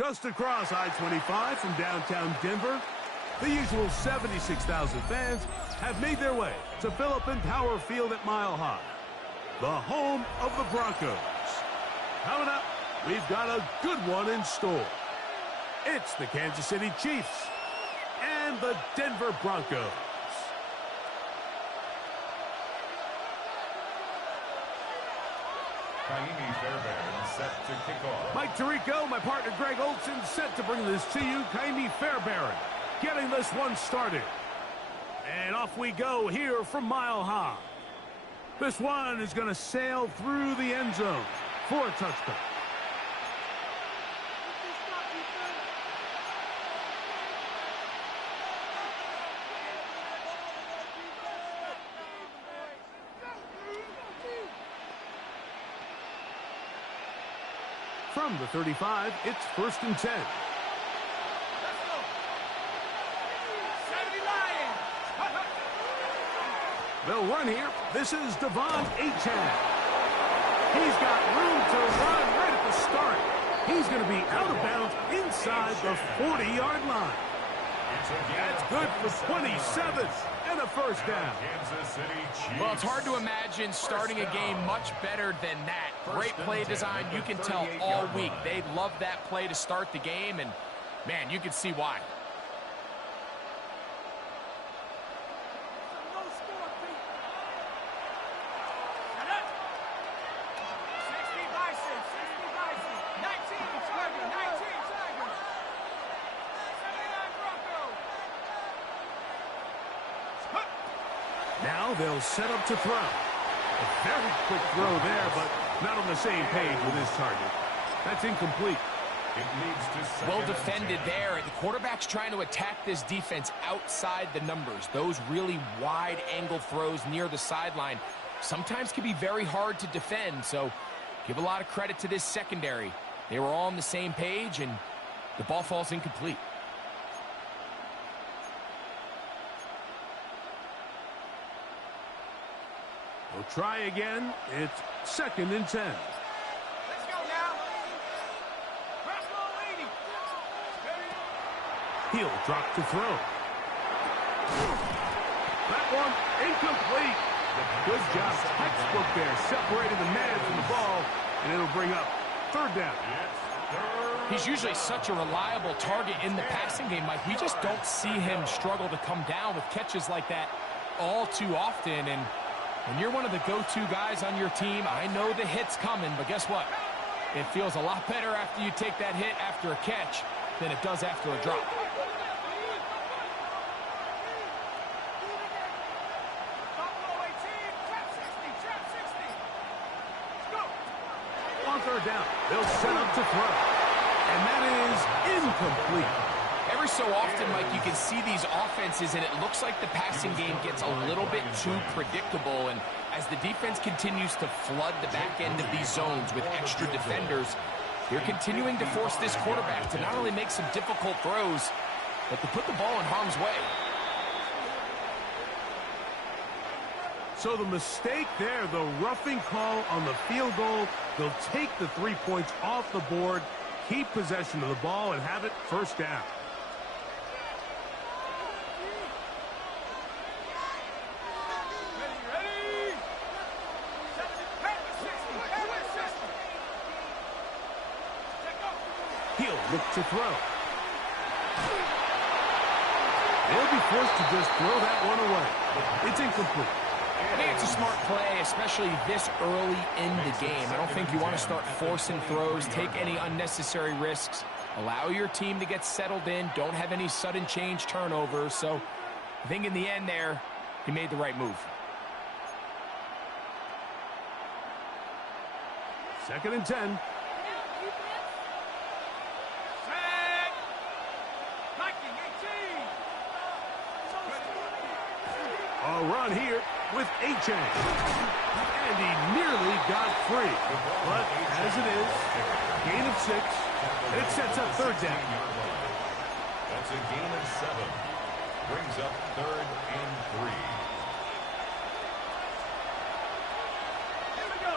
Just across I-25 from downtown Denver, the usual 76,000 fans have made their way to fill up Empower Field at Mile High, the home of the Broncos. Coming up, we've got a good one in store. It's the Kansas City Chiefs and the Denver Broncos. Set to kick off. Mike Tirico, my partner Greg Olson, set to bring this to you. Kaimi Fairbairn getting this one started. And off we go here from Mile High. This one is going to sail through the end zone for a touchdown. From the 35, it's 1st and 10. They'll run here. This is Devon Achane. He's got room to run right at the start. He's going to be out of bounds inside the 40-yard line. That's good for 27 and a first down. Well, it's hard to imagine starting a game much better than that. Great play design. You can tell all week they love that play to start the game, and, man, you can see why. Now they'll set up to throw. A very quick throw there, but not on the same page with his target. That's incomplete. It leads to well defended there. The quarterback's trying to attack this defense outside the numbers. Those really wide angle throws near the sideline sometimes can be very hard to defend. So give a lot of credit to this secondary. They were all on the same page, and the ball falls incomplete. We'll try again. It's 2nd and 10. Let's go now. He'll drop to throw. That one incomplete. Good job. Textbook there. Separating the man from the ball, and it'll bring up 3rd down. He's usually such a reliable target in the passing game, Mike. We just don't see him struggle to come down with catches like that all too often. And when you're one of the go-to guys on your team, I know the hit's coming, but guess what? It feels a lot better after you take that hit after a catch than it does after a drop. On 3rd down, they'll set up to throw. And that is incomplete. Every so often, Mike, you can see these offenses, and it looks like the passing game gets a little bit too predictable. And as the defense continues to flood the back end of these zones with extra defenders, they're continuing to force this quarterback to not only make some difficult throws, but to put the ball in harm's way. So the mistake there, the roughing call on the field goal, they'll take the 3 points off the board, keep possession of the ball, and have it 1st down. He'll look to throw. They'll be forced to just throw that one away. It's incomplete. I think it's a smart play, especially this early in the game. I don't think you want to start forcing throws, take any unnecessary risks, allow your team to get settled in, don't have any sudden change turnovers. So I think in the end there, he made the right move. 2nd and 10. A run here with Achane. And he nearly got free. But as it is, gain of 6. It sets up 3rd down. That's a gain of 7. Brings up 3rd and 3. Here we go.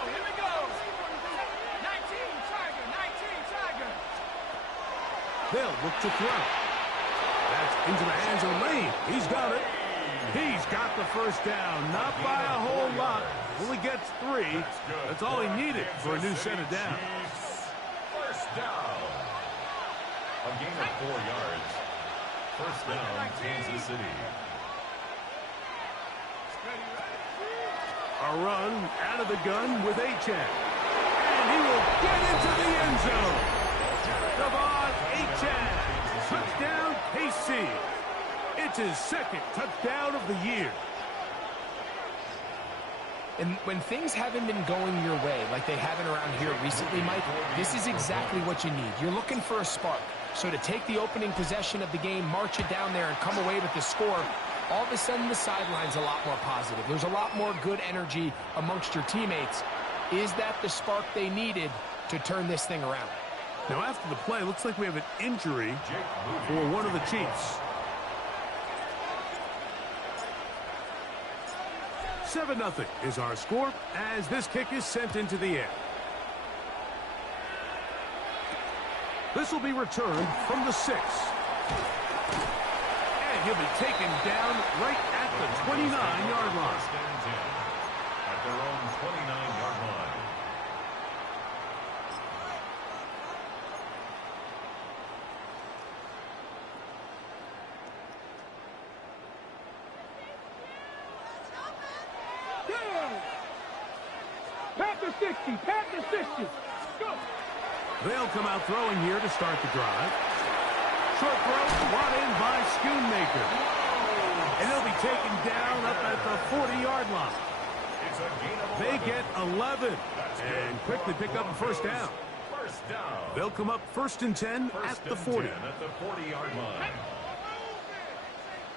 19, Tiger. They'll look to throw. That's into the hands of Lane. He's got it. He's got the first down. Not by a whole lot. Only gets 3. That's all he needed for a new set of downs. First down. A gain of 4 yards. First down, Kansas City. A run out of the gun with Achane. And he will get into the end zone. Devon Achane. Touchdown, KC. It's his second touchdown of the year. And when things haven't been going your way like they haven't around here recently, Mike, this is exactly what you need. You're looking for a spark. So to take the opening possession of the game, march it down there, and come away with the score, all of a sudden the sideline's a lot more positive. There's a lot more good energy amongst your teammates. Is that the spark they needed to turn this thing around? Now after the play, looks like we have an injury for one of the Chiefs. 7-0 is our score as this kick is sent into the air. This will be returned from the 6. And he'll be taken down right at the 29-yard line. At their own 29-yard line. Packers 60, Packers 60. Go. They'll come out throwing here to start the drive. Short throw brought in by Schoonmaker. And he'll be taken down up at the 40-yard line. They get 11 and quickly pick up a first down. They'll come up 1st and 10 at the 40. At the 40-yard line.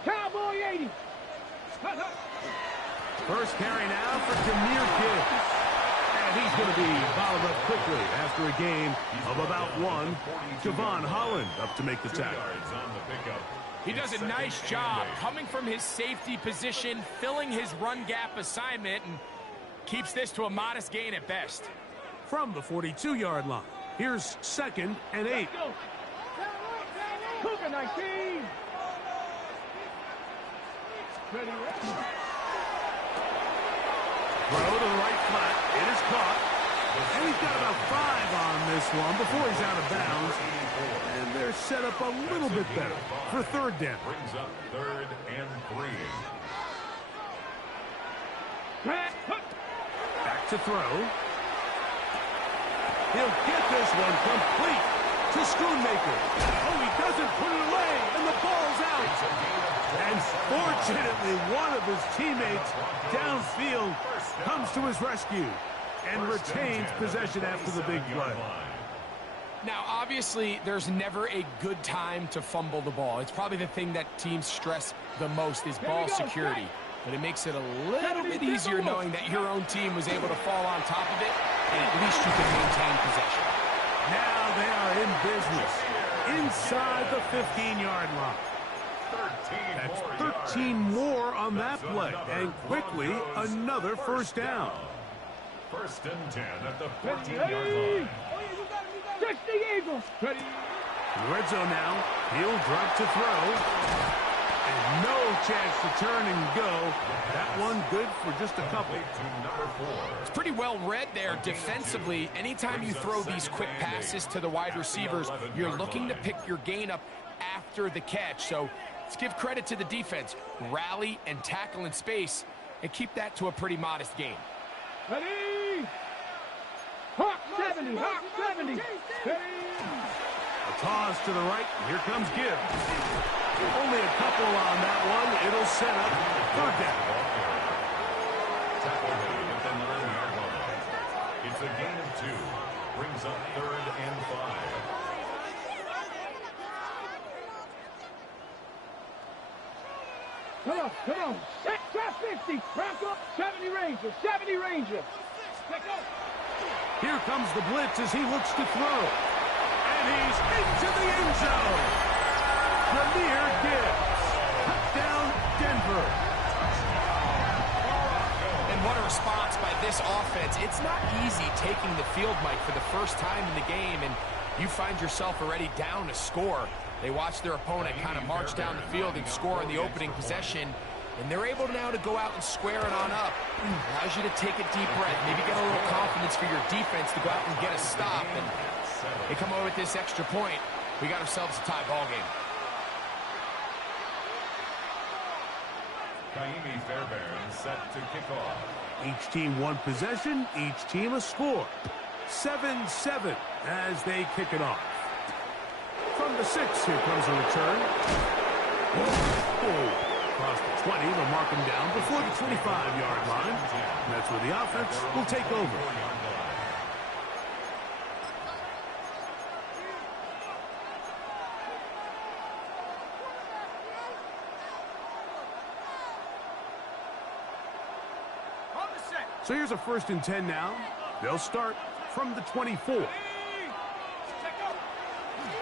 Cowboy 80. First carry now for Jahmyr Gibbs. And he's going to be bottled up quickly after a gain of about 1. Javon Holland up to make the tackle. He does a nice job coming from his safety position, filling his run gap assignment, and keeps this to a modest gain at best. From the 42-yard line, here's 2nd and 8. Cougar 19. Ready, ready. Throw to the right flat. It is caught. And he's got about 5 on this one before he's out of bounds. And they're set up a little bit better for 3rd down. Brings up 3rd and 3. Back to throw. He'll get this one complete to Schoonmaker. Oh, he doesn't put it away, and the ball's out. And fortunately, one of his teammates downfield comes to his rescue and retains possession after the big play. Now, obviously, there's never a good time to fumble the ball. It's probably the thing that teams stress the most is ball security. But it makes it a little bit easier knowing that your own team was able to fall on top of it, and at least you can maintain possession. Now they are in business inside the 15-yard line. That's 13 more on that play, and quickly another first down. 1st and 10 at the 14-yard line. 60 Eagles. Ready. Red zone now. He'll drop to throw. And no chance to turn and go. That one good for just a couple. It's pretty well read there defensively. Anytime you throw these quick passes to the wide receivers, you're looking to pick your gain up after the catch. So let's give credit to the defense. Rally and tackle in space and keep that to a pretty modest gain. Ready. Hawk 70. Hawk 70. Ready. A toss to the right. Here comes Gibbs. Only a couple on that one. It'll set up 3rd down. Tackle made at the 9-yard line. It's a gain of 2. Brings up 3rd and 5. Come on, come on. Trap 50. Broncos 70 Ranger. 70 Ranger. Here comes the blitz as he looks to throw. And he's into the end zone. Jahmyr Gibbs. Touchdown, Denver. And what a response by this offense. It's not easy taking the field, Mike, for the first time in the game. And you find yourself already down a score. They watch their opponent kind of march down the field and score in the opening possession, and they're able now to go out and square it on up. Allows you to take a deep breath, maybe get a little confidence for your defense to go out and get a stop, and they come over with this extra point. We got ourselves a tie ball game. Kaimi Fairbairn set to kick off. Each team one possession, each team a score. 7-7 as they kick it off. From the 6, here comes a return. Across the 20, they'll mark him down before the 25-yard line. And that's where the offense will take over. So here's a 1st and 10 now. They'll start from the 24.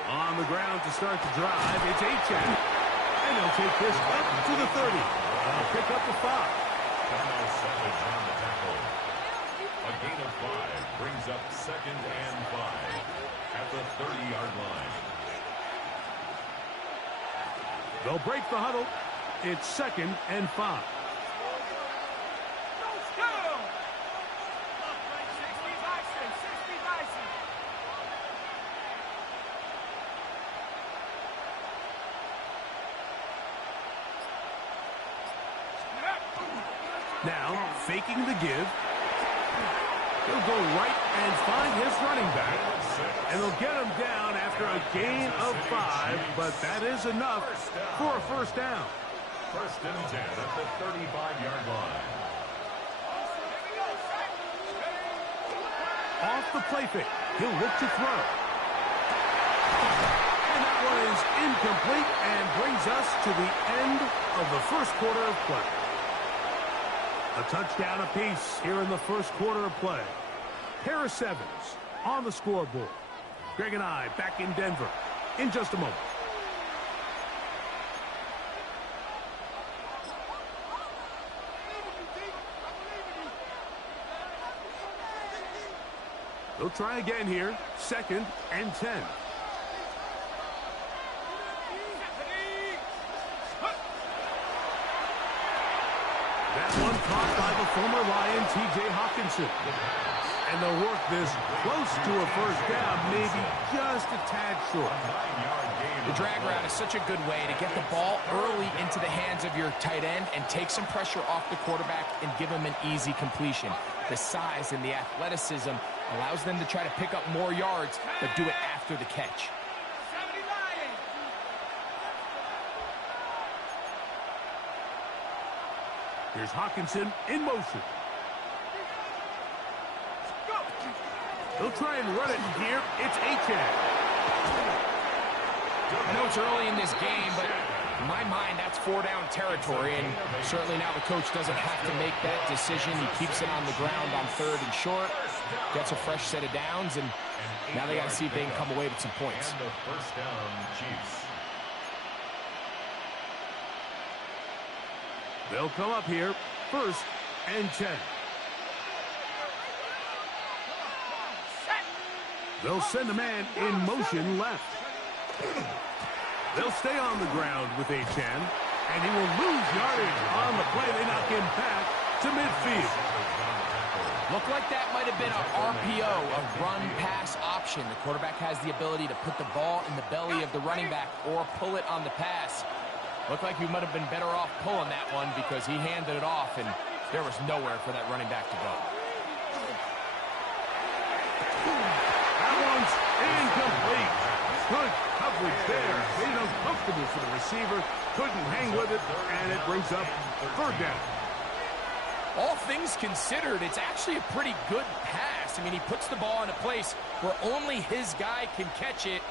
On the ground to start the drive, it's Achan. And they'll take this up to the 30. They'll pick up the 5. Now Savage on the tackle. A gain of 5 brings up 2nd and 5 at the 30-yard line. They'll break the huddle. It's 2nd and 5. Now, faking the give. He'll go right and find his running back. And they'll get him down after a gain of 5, but that is enough for a 1st down. 1st and 10 at the 35-yard line. Off the play fake. He'll look to throw. And that one is incomplete and brings us to the end of the 1st quarter of play. A touchdown apiece here in the 1st quarter of play. Pair of 7s on the scoreboard. Greg and I back in Denver in just a moment. They'll try again here. 2nd and 10. That one caught by the former Lion, T.J. Hawkinson. And they'll work this close to a 1st down, maybe just a tad short. The drag route is such a good way to get the ball early into the hands of your tight end and take some pressure off the quarterback and give him an easy completion. The size and the athleticism allows them to try to pick up more yards, but do it after the catch. Here's Hawkinson in motion. They'll try and run it here. It's Achan. I know it's early in this game, but in my mind, that's 4-down territory, and certainly now the coach doesn't have to make that decision. He keeps it on the ground on 3rd and short, gets a fresh set of downs, and now they got to see if they can come away with some points. And the 1st down, Chiefs. They'll come up here, 1st and 10. They'll send a man in motion left. They'll stay on the ground with Achan, and he will lose yardage on the play. They knock him back to midfield. Looked like that might have been an RPO, a run-pass option. The quarterback has the ability to put the ball in the belly of the running back or pull it on the pass. Looked like he might have been better off pulling that one because he handed it off, and there was nowhere for that running back to go. That one's incomplete. Good coverage there. Made it uncomfortable for the receiver. Couldn't hang with it, and it brings up 3rd down. All things considered, it's actually a pretty good pass. I mean, he puts the ball in a place where only his guy can catch it,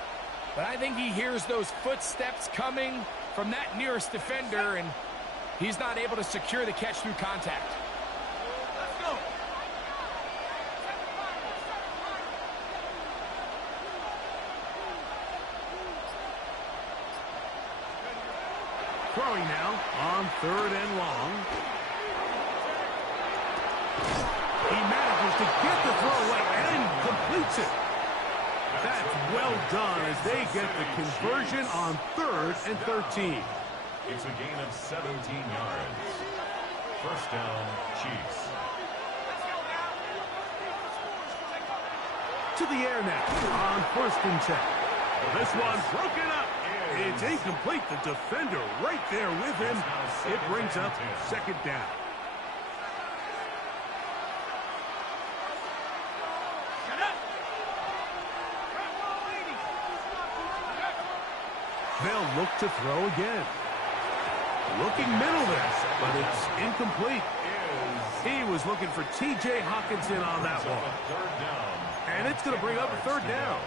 but I think he hears those footsteps coming from that nearest defender, and he's not able to secure the catch through contact. Let's go. Throwing now on 3rd and long. He manages to get the throw away and completes it. That's well done as they get the conversion on 3rd and 13. It's a gain of 17 yards. First down, Chiefs. To the air now on 1st and 10. This one broken up. It's incomplete. The defender right there with him. It brings up 2nd down. They'll look to throw again. Looking middle there, but it's incomplete. He was looking for T.J. Hawkinson on that one. And it's going to bring up a 3rd down.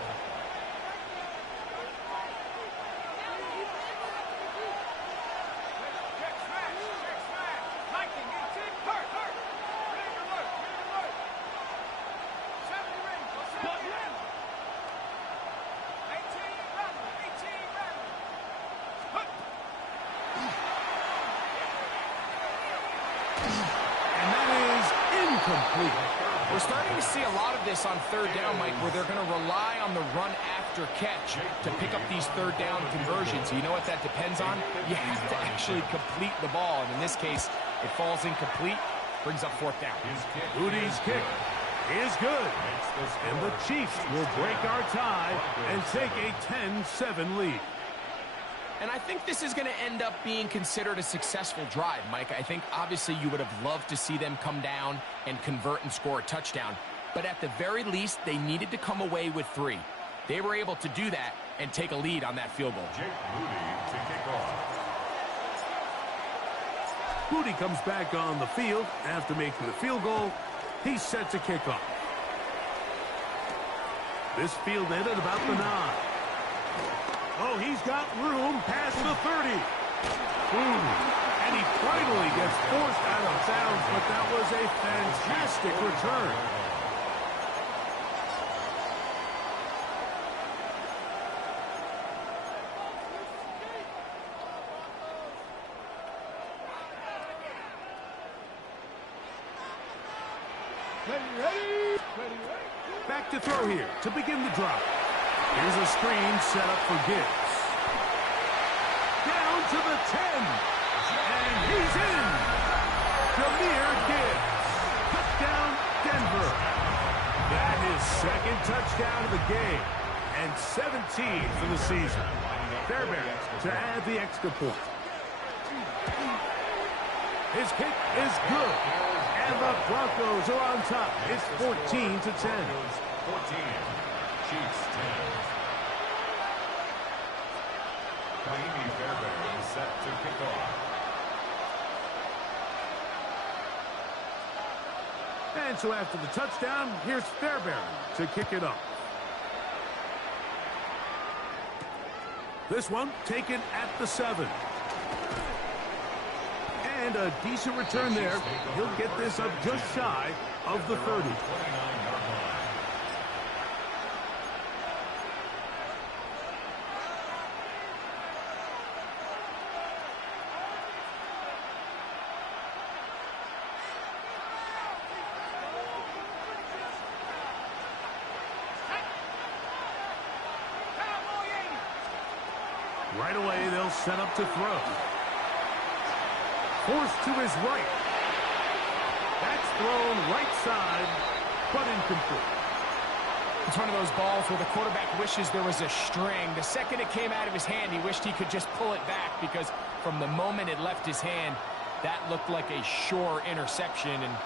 We're starting to see a lot of this on 3rd down, Mike, where they're going to rely on the run after catch to pick up these 3rd down conversions. You know what that depends on? You have to actually complete the ball, and in this case, it falls incomplete, brings up 4th down. Moody's kick is good, and the Chiefs will break our tie and take a 10-7 lead. And I think this is going to end up being considered a successful drive, Mike. I think obviously you would have loved to see them come down and convert and score a touchdown. But at the very least, they needed to come away with 3. They were able to do that and take a lead on that field goal. Jake Moody to kick off. Moody comes back on the field after making the field goal. He's set to kick off. This field ended about the 9. Oh, he's got room past the 30. And he finally gets forced out of bounds, but that was a fantastic return. Back to throw here to begin the drive. Here's a screen set up for Gibbs. Down to the 10. And he's in. Jahmyr Gibbs. Touchdown, Denver. That is 2nd touchdown of the game. And 17 for the season. Fairbairn to add the extra point. His kick is good. And the Broncos are on top. It's 14-10. 14. Chiefs 10. Fairbairn is set to kick off. And so after the touchdown, here's Fairbairn to kick it off. This one taken at the 7. And a decent return there. He'll get this up just shy of the 30. Right away, they'll set up to throw. Forced to his right. That's thrown right side, but incomplete. It's one of those balls where the quarterback wishes there was a string. The second it came out of his hand, he wished he could just pull it back because from the moment it left his hand, that looked like a sure interception. And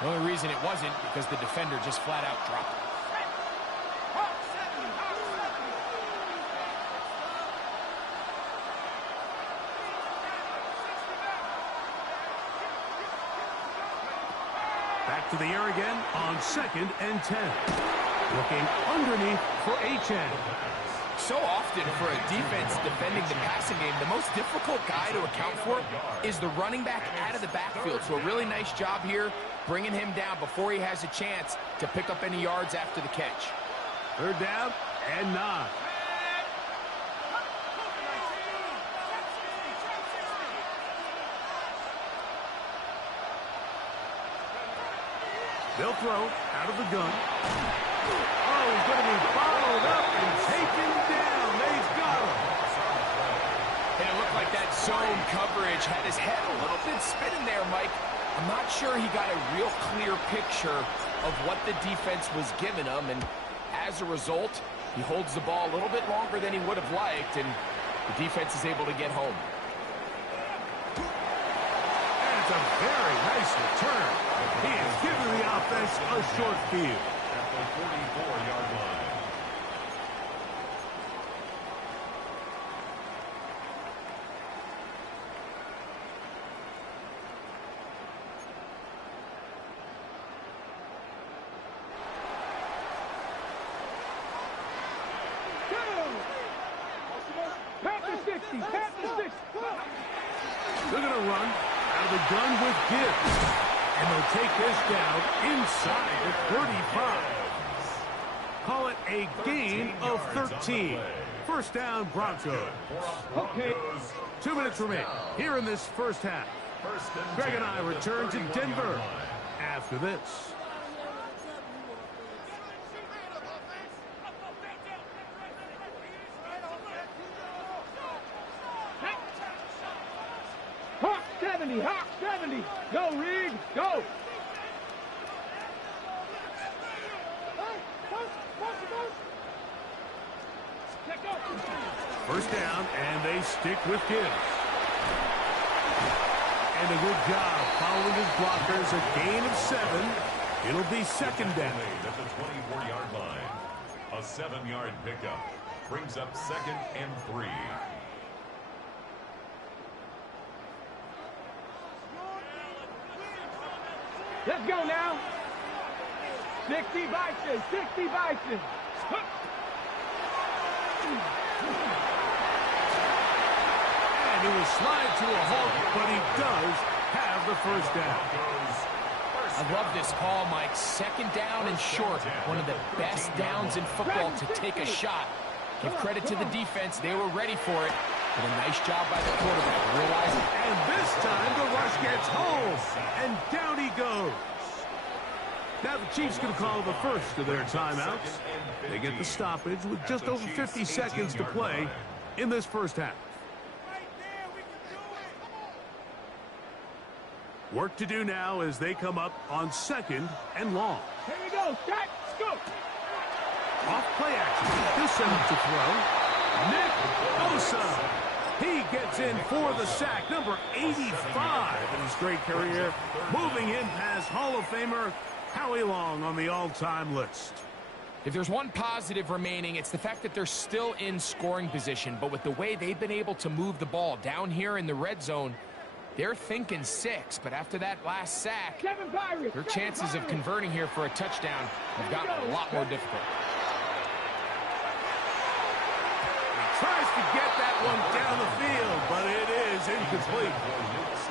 the only reason it wasn't because the defender just flat out dropped it. Back to the air again on 2nd and 10. Looking underneath for Achane. So often for a defense defending the passing game, the most difficult guy to account for is the running back out of the backfield. So a really nice job here bringing him down before he has a chance to pick up any yards after the catch. 3rd down and 9. They'll throw out of the gun. Oh, he's going to be bottled up and taken down. They've got him. And it looked like that zone coverage had his head a little bit spinning there, Mike. I'm not sure he got a real clear picture of what the defense was giving him, and as a result, he holds the ball a little bit longer than he would have liked, and the defense is able to get home. And it's a very nice return. He has given the offense a short field. At the 44-yard line. They're going to run out of the gun with Gibbs. And they'll take this down inside the 35. Call it a gain of 13. First down, Broncos. Okay. 2 minutes remain here in this first half. Greg and I return to Denver after this. Hawk 70, Hawk 70. Go, Reed, go. First down, and they stick with Gibbs. And a good job following his blockers. A gain of 7. It'll be second down. At the 24-yard line. A 7-yard pickup brings up second and 3. Let's go now. 60 Bison, 60 Bison. And he will slide to a halt, but he does have the first down. I love this call, Mike. Second down and short. One of the best downs in football to take a shot. Give credit to the defense. They were ready for it. But a nice job by the quarterback, realizing. And this time the rush gets home. And down he goes. Now the Chiefs can call the first of their timeouts. They get the stoppage with just over 50 seconds to play in this first half. Work to do now as they come up on second and long. Here we go, Jack, go. Off play action. He'll send him to throw. Nick Bosa. He gets in for the sack, number 85 in his great career. Moving in past Hall of Famer Howie Long on the all-time list. If there's one positive remaining, it's the fact that they're still in scoring position. But with the way they've been able to move the ball down here in the red zone, they're thinking 6. But after that last sack, their chances of converting here for a touchdown have gotten a lot more difficult. Tries to get that one down the field, but it is incomplete.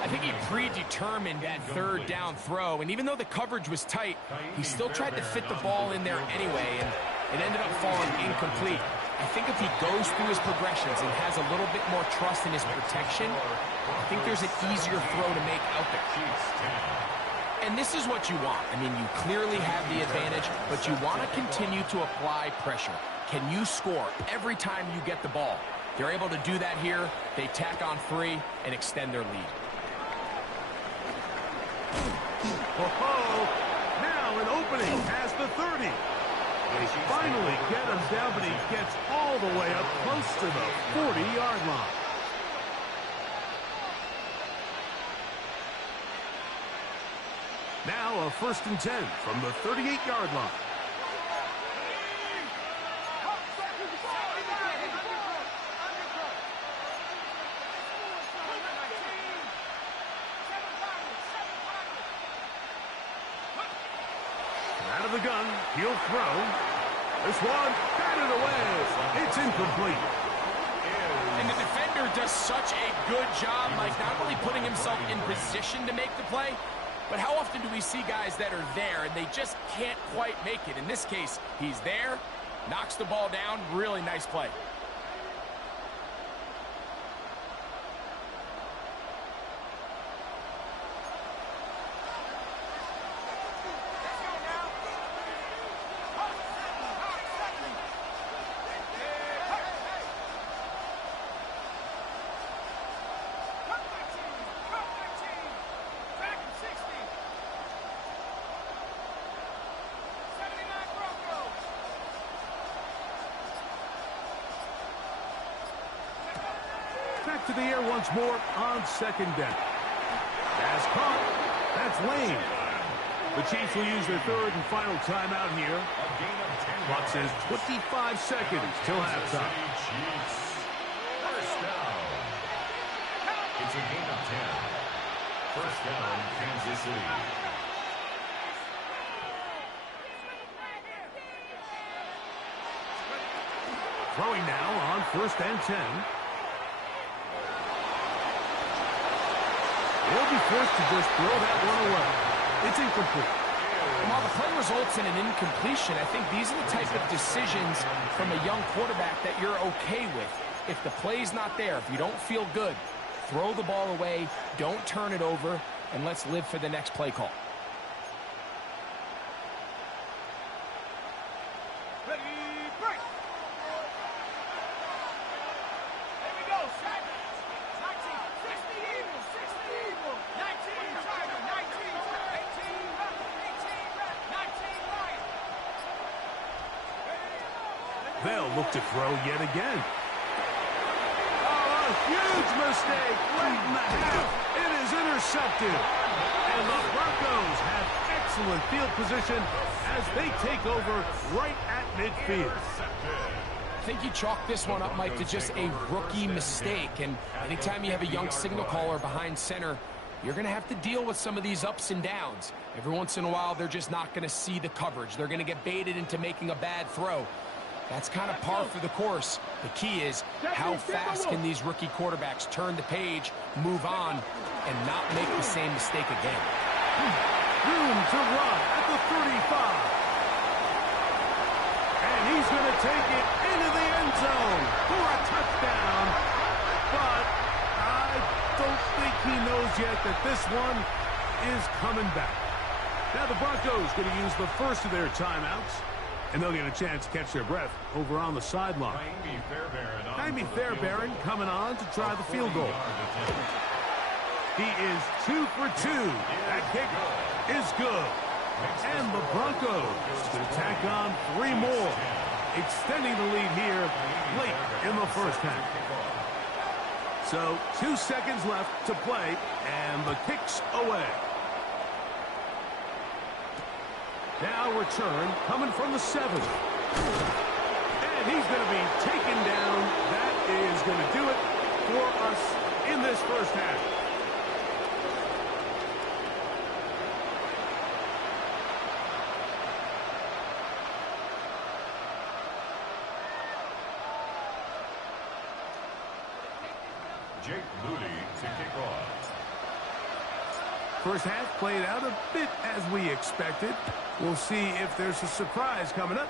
I think he predetermined that third down throw, and even though the coverage was tight, he still tried to fit the ball in there anyway, and it ended up falling incomplete. I think if he goes through his progressions and has a little bit more trust in his protection, I think there's an easier throw to make out there. And this is what you want. I mean, you clearly have the advantage, but you want to continue to apply pressure. Can you score every time you get the ball? They're able to do that here. They tack on 3 and extend their lead. Oh, now an opening past the 30. They finally get him down, but he gets all the way up close to the 40-yard line. Now a 1st and 10 from the 38-yard line. Out of the gun, he'll throw. This one, batted away. It's incomplete. And the defender does such a good job, like not only putting himself in position to make the play, but how often do we see guys that are there and they just can't quite make it? In this case, he's there, knocks the ball down, really nice play. to the air once more on second down. Pass caught. That's Lane. The Chiefs will use their third and final timeout here. Clock says 25 seconds till halftime. First down. It's a gain of 10. First down, Kansas City. Throwing now on first and 10. He'll be forced to just throw that one away. It's incomplete. And while the play results in an incompletion, I think these are the type of decisions from a young quarterback that you're okay with. If the play's not there, if you don't feel good, throw the ball away, don't turn it over, and let's live for the next play call. They'll look to throw yet again. Oh, a huge mistake late in the half. It is intercepted. And the Broncos have excellent field position as they take over right at midfield. I think you chalk this one up, Mike, to just a rookie mistake. And anytime you have a young signal caller behind center, you're going to have to deal with some of these ups and downs. Every once in a while, they're just not going to see the coverage. They're going to get baited into making a bad throw. That's kind of par for the course. The key is how fast can these rookie quarterbacks turn the page, move on, and not make the same mistake again. Room to run at the 35. And he's going to take it into the end zone for a touchdown. But I don't think he knows yet that this one is coming back. Now the Broncos going to use the first of their timeouts. And they'll get a chance to catch their breath over on the sideline. Jaime Fairbairn coming on to try the field goal. He is 2 for 2. That kick is good. And the Broncos to tack on 3 more, extending the lead here late in the first half. So 2 seconds left to play, and the kick's away. Now return coming from the 7th. And he's going to be taken down. That is going to do it for us in this first half. Jake Moody to kick off. First half played out a bit as we expected. We'll see if there's a surprise coming up.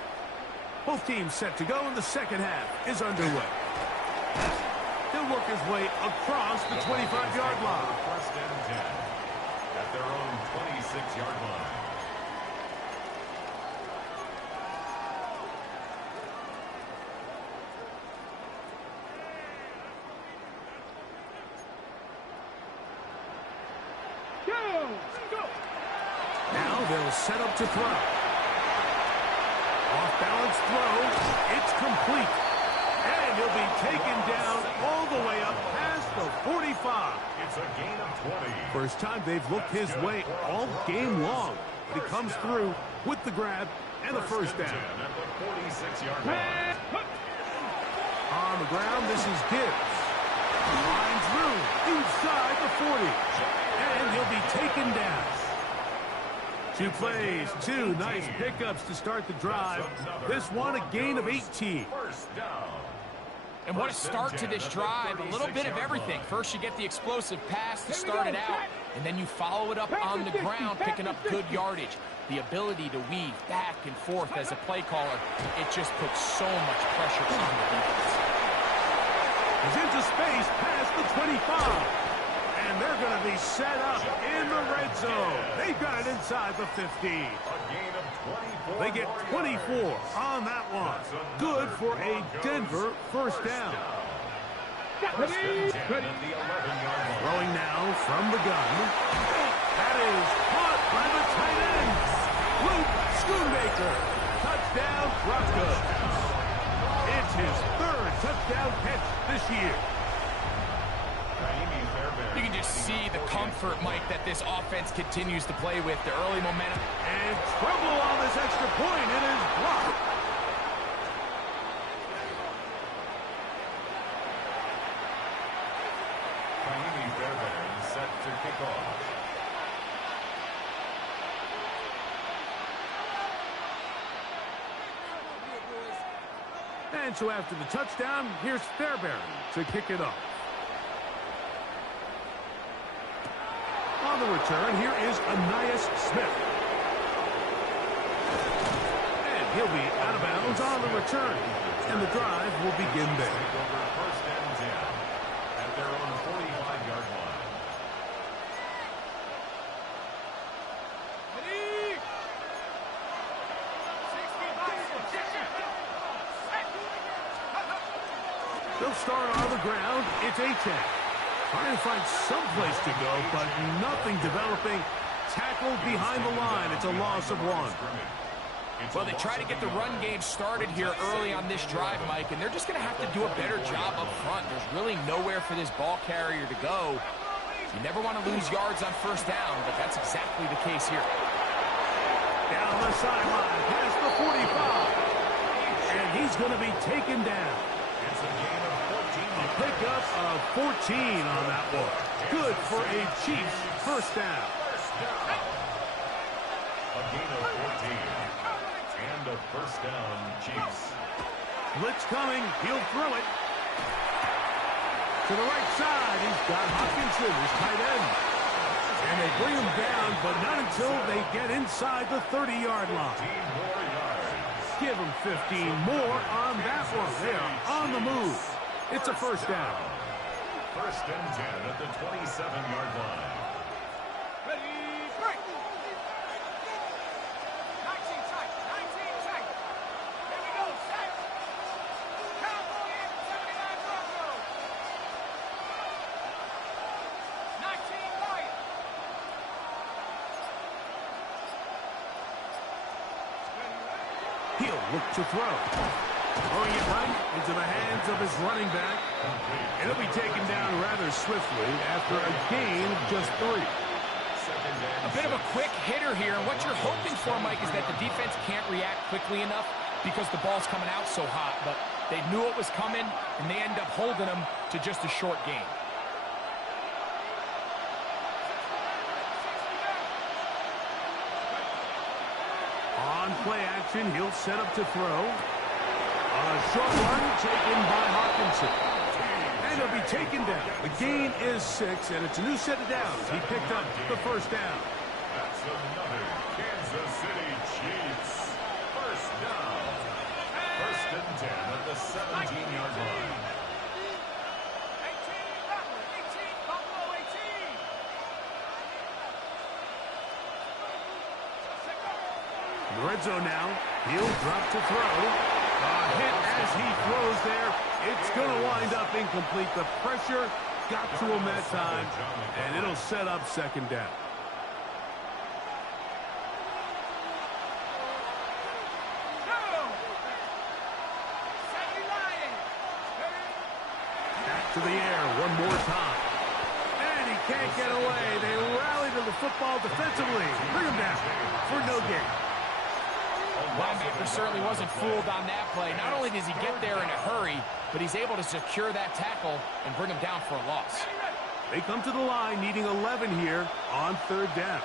Both teams set to go, and the second half is underway. He'll work his way across the 25-yard line. First and 10 at their own 26-yard line. Now they'll set up to throw. Off-balance throw. It's complete. And he'll be taken down all the way up past the 45. It's a gain of 20. First time they've looked his way all game long. But he comes through with the grab and the first down. At the 46-yard line. On the ground, this is Gibbs. Finds room inside the 40. And he'll be taken down. 2 plays, 2 nice pickups to start the drive. This one, a gain of 18. First down. And what a start to this drive. A little bit of everything. First, you get the explosive pass to start it out, and then you follow it up on the ground, picking up good yardage. The ability to weave back and forth as a play caller, it just puts so much pressure on the defense. He's into space past the 25. And they're going to be set up in the red zone. They've got it inside the 15. A gain of 24. They get 24 on that one. Good for a Denver first down. First and 10 at the 11-yard line. Throwing now from the gun. That is caught by the tight end. Luke Schoonmaker. Touchdown, Broncos. It's his 3rd touchdown catch this year. You can just see the comfort, Mike, that this offense continues to play with, the early momentum. And trouble on this extra point. It is blocked. Set to kick off. And so after the touchdown, here's Fairbairn to kick it off. On the return, here is Anias Smith. And he'll be out of bounds on the return. And the drive will begin there. First and 10 at their own 45-yard line. They'll start on the ground. It's A-10. Trying to find some place to go, but nothing developing. Tackled behind the line. It's a loss of 1. Well, they try to get the run game started here early on this drive, Mike, and they're just going to have to do a better job up front. There's really nowhere for this ball carrier to go. You never want to lose yards on first down, but that's exactly the case here. Down the sideline, past the 45. And he's going to be taken down. It's a gain of 14. A pickup of 14 on that one. Good for a Chiefs first down. A gain of 14. And a first down, Chiefs. Blitz coming. He'll throw it. To the right side, he's got Hopkinson, his tight end. And they bring him down, but not until they get inside the 30-yard line. 15 more yards. Give them 15 more on that one. They are on the move. It's a first down. First and 10 at the 27-yard line. Ready, break. 19 tight, 19 tight. Here we go, set. Cowboy in, 79 Broncos. 19 Lions. He'll look to throw. Throwing it right into the hands of his running back. And he'll be taken down rather swiftly after a gain of just 3. A bit of a quick hitter here, and what you're hoping for, Mike, is that the defense can't react quickly enough because the ball's coming out so hot, but they knew it was coming, and they end up holding them to just a short gain. On play action, he'll set up to throw. A short one taken by Hopkinson. And he'll be taken down. The gain is 6, and it's a new set of downs. He picked up the first down. That's another Kansas City Chiefs. First down. First and 10 at the 17-yard line. 18 Buffalo, 18. In the red zone now. He'll drop to throw. A hit as he throws there. It's going to wind up incomplete. The pressure got to him that time, and it'll set up second down. Back to the air one more time. And he can't get away. They rally to the football defensively. Bring him down for no gain. Linebacker certainly wasn't fooled on that play. Not only does he get there in a hurry, but he's able to secure that tackle and bring him down for a loss. They come to the line needing 11 here on third down.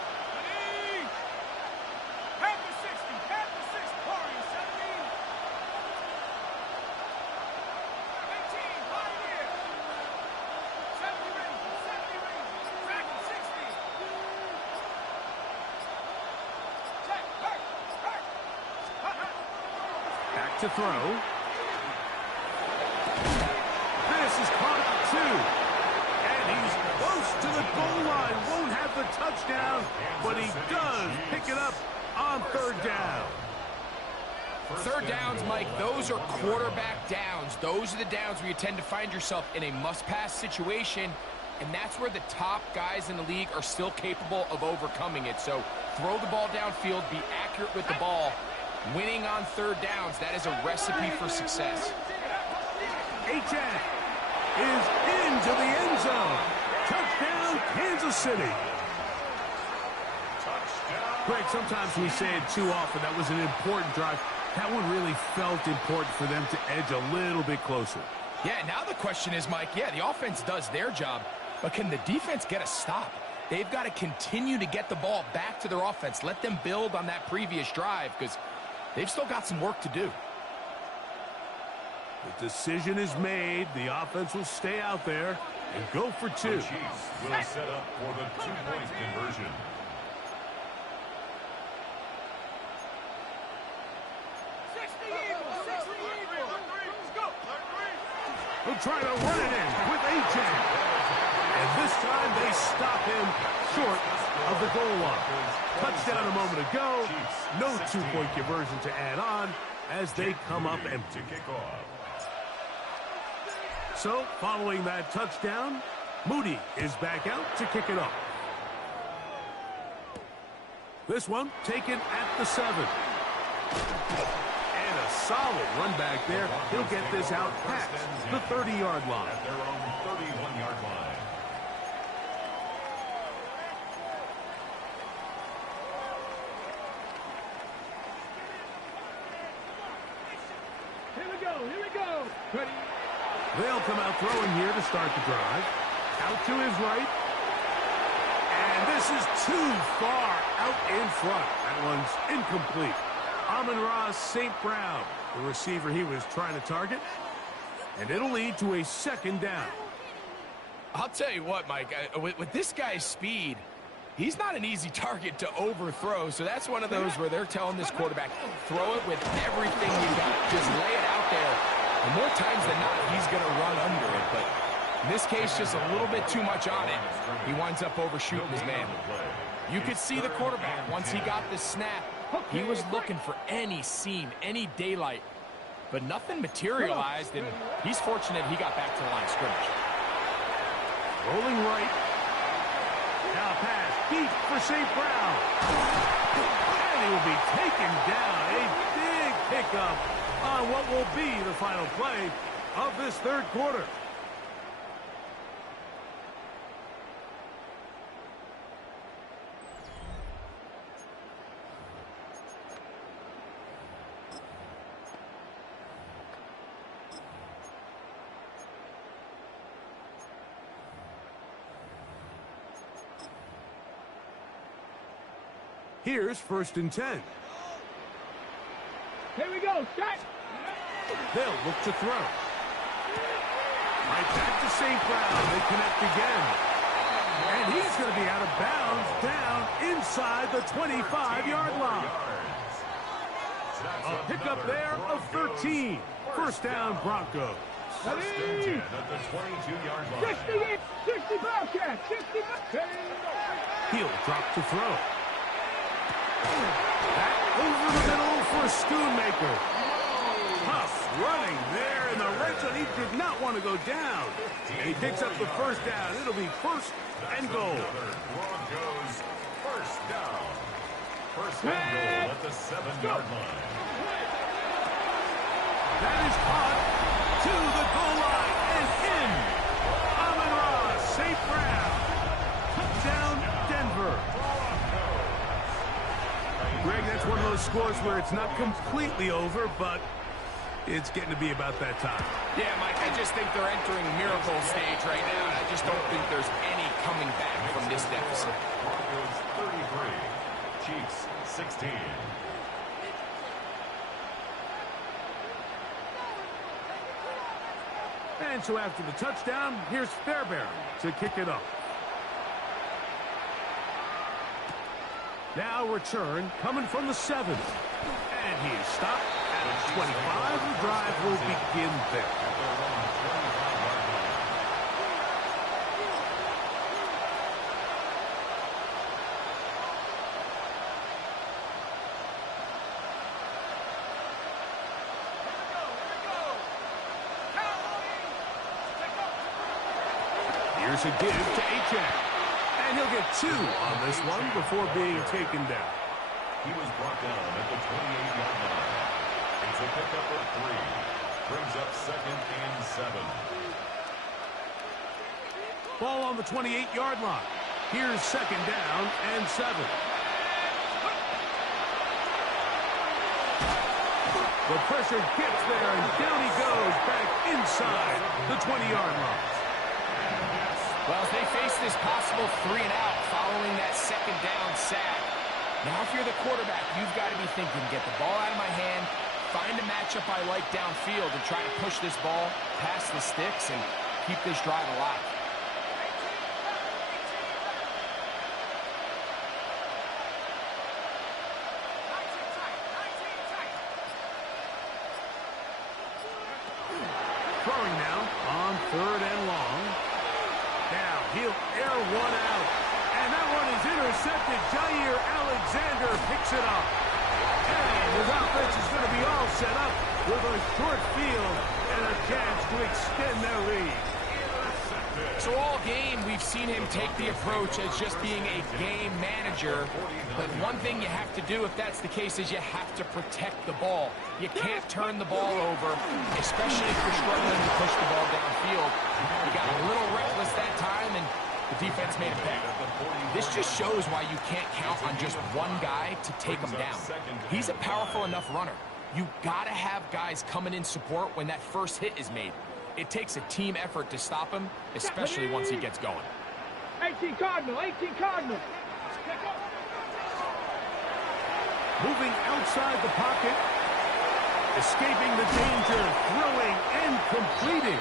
To throw. This is caught 2. And he's close to the goal line. Won't have the touchdown, but he does pick it up on third down. Third downs, Mike, those are quarterback downs. Those are the downs where you tend to find yourself in a must-pass situation, and that's where the top guys in the league are still capable of overcoming it. So throw the ball downfield, be accurate with the ball. Winning on third downs, that is a recipe for success. H.N. is into the end end zone. Touchdown, Kansas City. Greg, sometimes we say it too often. That was an important drive. That one really felt important for them to edge a little bit closer. Yeah, now the question is, Mike, yeah, the offense does their job, but can the defense get a stop? They've got to continue to get the ball back to their offense. Let them build on that previous drive because they've still got some work to do. The decision is made. The offense will stay out there and go for two. The Chiefs will set up for the two-point conversion. He'll try to run it in with A.J. And this time they stop him short of the goal line. Touchdown a moment ago. No two-point conversion to add on as they come up empty. So, following that touchdown, Moody is back out to kick it off. This one taken at the 7. And a solid run back there. He'll get this out past the 30-yard line. At their own 31-yard line. Here we go, here we go. Ready? They'll come out throwing here to start the drive. Out to his right. And this is too far out in front. That one's incomplete. Amon-Ra St. Brown, the receiver he was trying to target. And it'll lead to a second down. I'll tell you what, Mike, with this guy's speed, he's not an easy target to overthrow. So that's one of those where they're telling this quarterback, throw it with everything you got. Just lay it out there. And more times than not, he's going to run under it. But in this case, just a little bit too much on it. He winds up overshooting his man. You could see the quarterback, once he got the snap, he was looking for any seam, any daylight. But nothing materialized, and he's fortunate he got back to the line of scrimmage. Rolling right. Now pass deep for St. Brown. And he will be taken down. A big pickup on what will be the final play of this third quarter. Here's 1st and 10. Here we go, set. They'll look to throw. Right back to St. Brown. They connect again. And he's going to be out of bounds down inside the 25-yard line. A pickup there of 13. First down, Broncos. First and 10 at the 22-yard line. 60 Bobcat, 60 He'll drop to throw. Back over the middle for Schoonmaker. Tough running there in the red zone. He did not want to go down. And he picks up the first down. It'll be 1st and goal. Broncos first down. First and goal at the 7-yard line. That is caught to the goal line and in. Amon-Ra St. Brown. Touchdown, Denver. Greg, that's one of those scores where it's not completely over, but it's getting to be about that time. Yeah, Mike, I just think they're entering miracle stage right now, and I just don't think there's any coming back from this deficit. Broncos 33, Chiefs 16. And so after the touchdown, here's Fairbairn to kick it off. Now return coming from the 7. And he is stopped at the 25. The drive will begin there. Here's a give to Achane. And he'll get 2 on this one before being taken down. He was brought down at the 28-yard line. It's a pickup of 3. Brings up 2nd and 7. Ball on the 28-yard line. Here's second down and 7. The pressure gets there, and down he goes back inside the 20-yard line. Well, as they face this possible 3-and-out following that second down sack, now if you're the quarterback, you've got to be thinking, get the ball out of my hand, find a matchup I like downfield, and try to push this ball past the sticks and keep this drive alive. Throwing now on 3rd and long. Now he'll air one out. And that one is intercepted. Jair Alexander picks it up. And his offense is going to be all set up with a short field and a chance to extend their lead. So all game, we've seen him take the approach as just being a game manager. But one thing you have to do if that's the case is you have to protect the ball. You can't turn the ball over, especially if you're struggling to push the ball downfield. He got a little reckless that time, and the defense made a pick. This just shows why you can't count on just one guy to take him down. He's a powerful enough runner. You got to have guys coming in support when that first hit is made. It takes a team effort to stop him, especially once he gets going. 18 Cardinal, 18 Cardinal. Moving outside the pocket. Escaping the danger. Throwing and completing.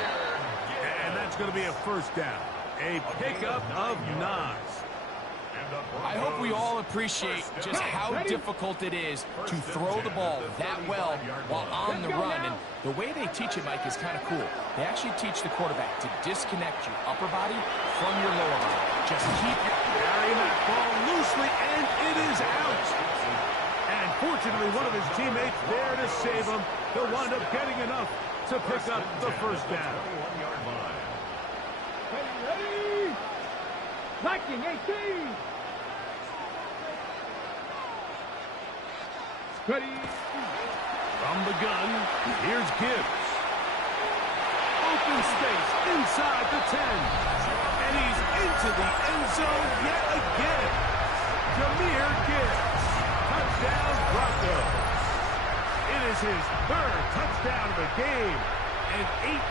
And that's going to be a first down. A pickup of 9. I hope we all appreciate just how difficult it is to throw the ball that well while on the run. And the way they teach it, Mike, is kind of cool. They actually teach the quarterback to disconnect your upper body from your lower body. Just keep carrying that ball loosely, and it is out. And fortunately, one of his teammates there to save him. He'll wind up getting enough to pick up the first down. Ready? Viking 18. Ready? From the gun, here's Gibbs. Open space inside the 10. And he's into the end zone yet again. Jahmyr Gibbs. Touchdown, Broncos. It is his 3rd touchdown of the game. And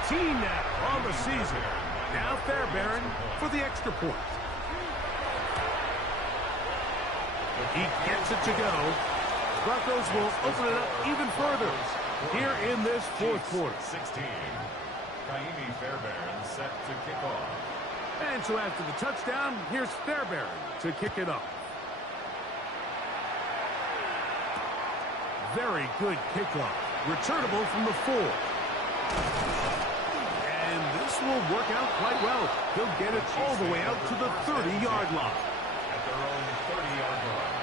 18 now on the season. Now Fairbairn for the extra point. He gets it to go. Broncos will open it up even further here in this 4th quarter. 16. Kaimi Fairbairn set to kick off. And so after the touchdown, here's Fairbairn to kick it off. Very good kickoff. Returnable from the 4. And this will work out quite well. He'll get it all the way out to the 30-yard line. At their own 30-yard line.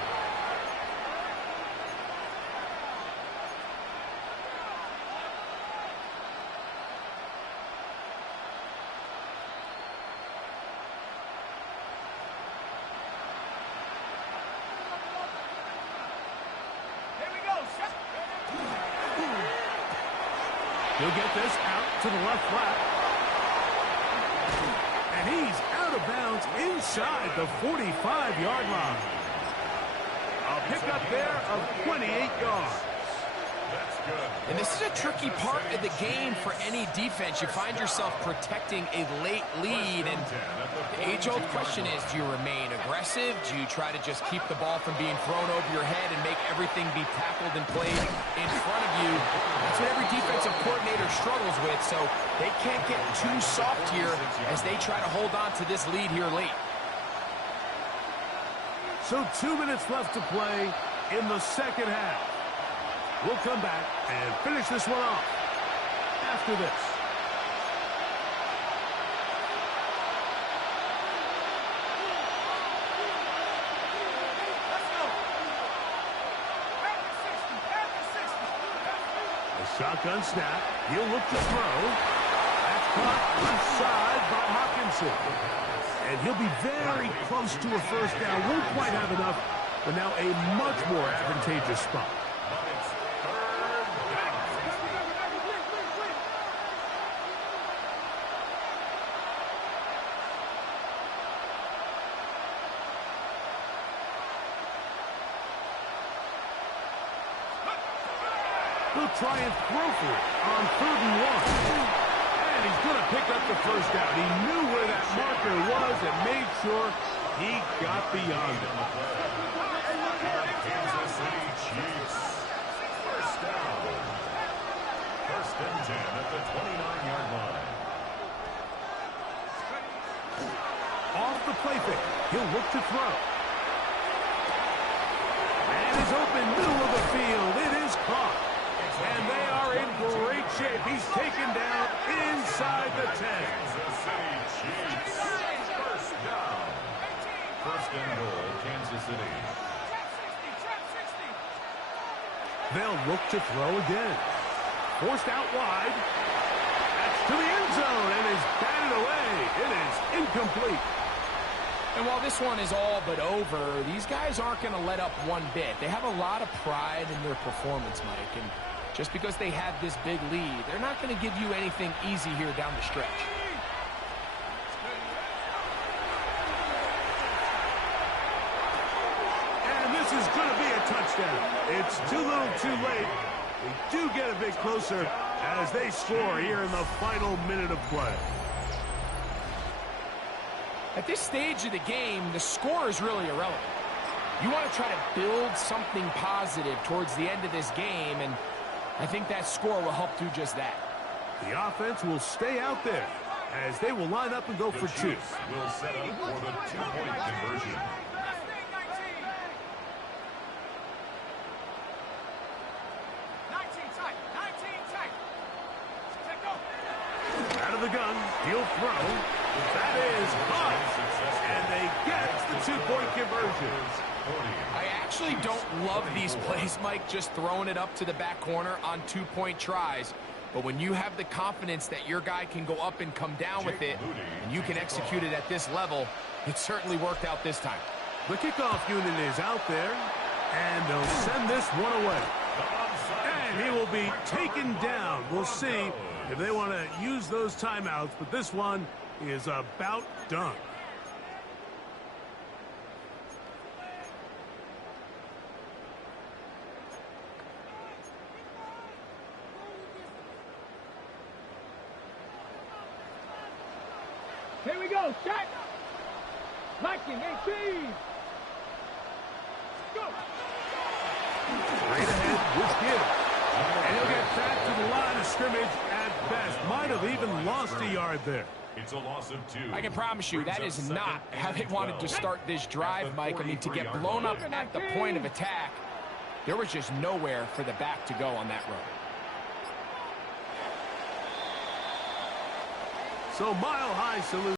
He'll get this out to the left flat. And he's out of bounds inside the 45-yard line. A pickup there of 28 yards. That's good. And this is a tricky part of the game for any defense. You find yourself protecting a late lead, and the age-old question is, do you remain aggressive? Do you try to just keep the ball from being thrown over your head and make everything be tackled and played in front of you? That's what every defensive coordinator struggles with, so they can't get too soft here as they try to hold on to this lead here late. So 2 minutes left to play in the second half. We'll come back and finish this one off after this. Let's go. Back to 60. Back to 60. A shotgun snap. He'll look to throw. That's caught left side by Hawkinson. And he'll be very close to a first down. Won't quite have enough, but now a much more advantageous spot. He'll try and throw for it on 3rd and 1. And he's going to pick up the first down. He knew where that marker was and made sure he got beyond it. Kansas City Chiefs. First down. 1st and 10 at the 29-yard line. Off the play fake. He'll look to throw. And is open middle of the field. It is caught. And they are in great shape. He's taken down inside the 10. Kansas City Chiefs. First down. 1st and goal, Kansas City. They'll look to throw again. Forced out wide. That's to the end zone and is batted away. It is incomplete. And while this one is all but over, these guys aren't going to let up one bit. They have a lot of pride in their performance, Mike. And just because they have this big lead, they're not going to give you anything easy here down the stretch. And this is going to be a touchdown. It's too little too late. They do get a bit closer as they score here in the final minute of play. At this stage of the game, the score is really irrelevant. You want to try to build something positive towards the end of this game, and I think that score will help do just that. The offense will stay out there as they will line up and go for two. Will set up for the 2-point conversion. Out of the gun, he'll throw. That is hot. And they get the 2-point conversion. I actually don't love these plays, Mike, just throwing it up to the back corner on 2-point tries. But when you have the confidence that your guy can go up and come down with it, and you can execute it at this level, it certainly worked out this time. The kickoff unit is out there, and they'll send this one away. And he will be taken down. We'll see if they want to use those timeouts, but this one is about done. Here we go, set. Liking 18. Go. Straight ahead with give. And he'll get back to the line of scrimmage at best. Might have even lost a yard there. It's a loss of 2. I can promise you that is not how they wanted to start this drive, Mike. I mean, to get blown up at the point of attack, there was just nowhere for the back to go on that run. So Mile High salute.